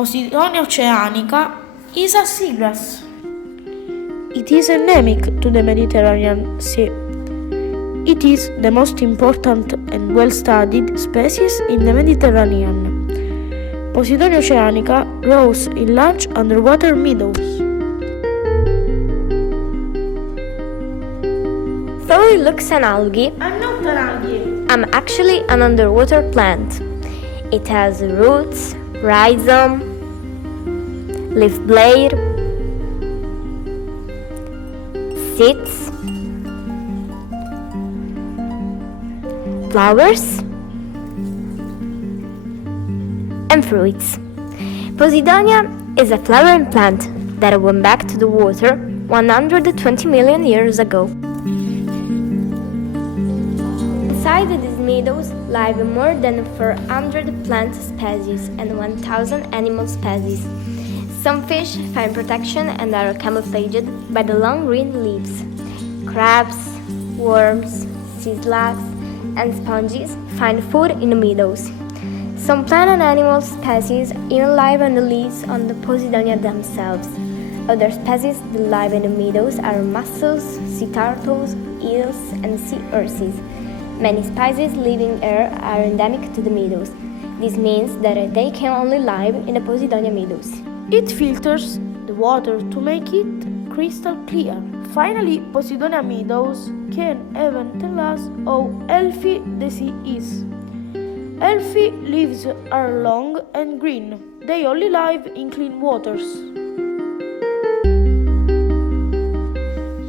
Posidonia Oceanica is a seagrass. It is endemic to the Mediterranean Sea. It is the most important and well-studied species in the Mediterranean. Posidonia Oceanica grows in large underwater meadows. Though it looks an algae, I'm not an algae. I'm actually an underwater plant. It has roots, rhizome, leaf blade, seeds, flowers, and fruits. Posidonia is a flowering plant that went back to the water 120 million years ago. Inside these meadows live more than 400 plant species and 1,000 animal species. Some fish find protection and are camouflaged by the long green leaves. Crabs, worms, sea slugs, and sponges find food in the meadows. Some plant and animal species even live on the leaves on the Posidonia themselves. Other species that live in the meadows are mussels, sea turtles, eels, and sea urchins. Many species living here are endemic to the meadows. This means that they can only live in the Posidonia meadows. It filters the water to make it crystal clear. Finally, Posidonia meadows can even tell us how healthy the sea is. Healthy leaves are long and green. They only live in clean waters.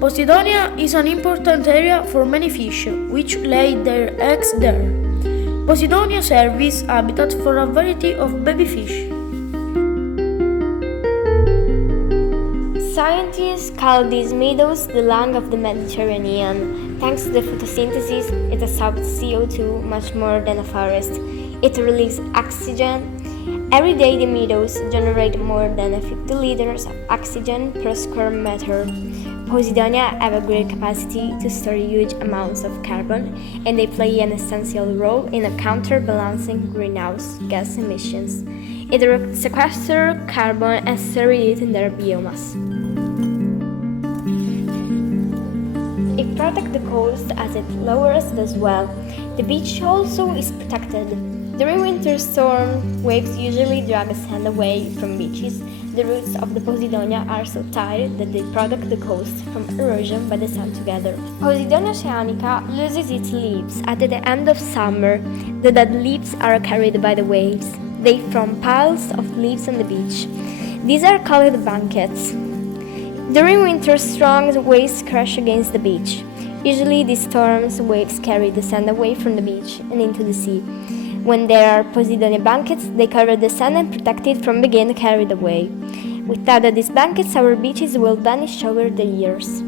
Posidonia is an important area for many fish, which lay their eggs there. Posidonia serves habitat for a variety of baby fish. Scientists call these meadows the lung of the Mediterranean. Thanks to the photosynthesis, it absorbs CO2 much more than a forest. It releases oxygen. Every day the meadows generate more than 50 liters of oxygen per square meter. Posidonia have a great capacity to store huge amounts of carbon, and they play an essential role in counterbalancing greenhouse gas emissions. It sequesters carbon and stores it in their biomass. It protects the coast as it lowers the swell. The beach also is protected. During winter storm, waves usually drag sand away from beaches. The roots of the Posidonia are so tight that they protect the coast from erosion by the sand together. Posidonia Oceanica loses its leaves at the end of summer. The dead leaves are carried by the waves. They form piles of leaves on the beach. These are called blankets. During winter, strong waves crash against the beach. Usually, these storms waves carry the sand away from the beach and into the sea. When there are Posidonia blankets, they cover the sand and protect it from being carried away. Without these blankets, our beaches will vanish over the years.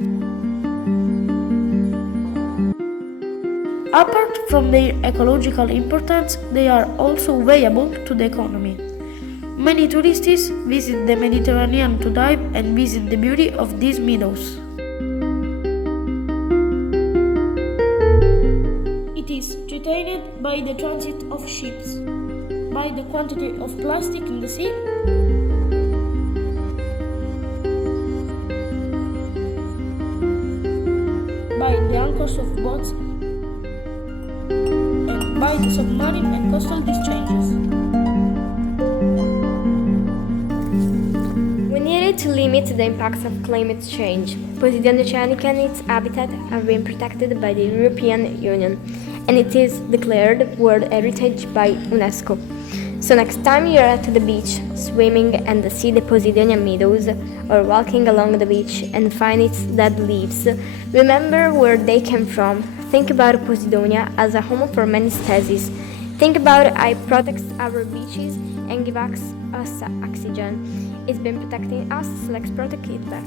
Apart from their ecological importance, they are also valuable to the economy. Many tourists visit the Mediterranean to dive and visit the beauty of these meadows. It is threatened by the transit of ships, by the quantity of plastic in the sea, by the anchors of boats, and by the submarine and coastal discharges. We needed to limit the impacts of climate change. Posidonia Oceanica and its habitat have been protected by the European Union, and it is declared World Heritage by UNESCO. So next time you're at the beach, swimming and see the Posidonia meadows, or walking along the beach and find its dead leaves, remember where they came from. Think about Posidonia as a home for many species. Think about how it protects our beaches and gives us oxygen. It's been protecting us, so let's protect it back.